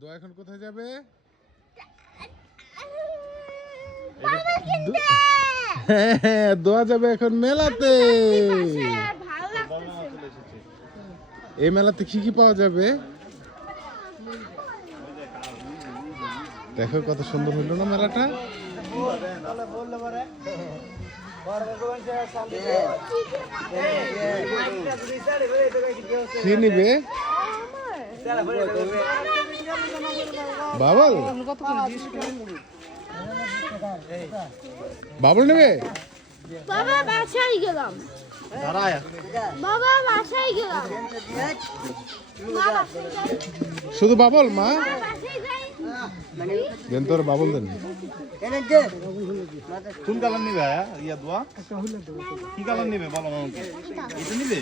দোয়া এখন কোথায় যাবে? হ্যাঁ, দোয়া যাবে এখন মেলাতে। এই মেলাতে কি কি পাওয়া যাবে? দেখো কত সুন্দর হইল না মেলাটা। কি নিবে? বাবল বাবল নেবে? বাবা বাসায় গেলাম। বাবা বাসায় গেলাম। শুধু বাবল মা বাসায় যাই। দেন তোর বাবল দেন। কোন কালার নিবে ইয়া দোয়া? কি কালার নিবে বলো আমাকে। এটা নিবে?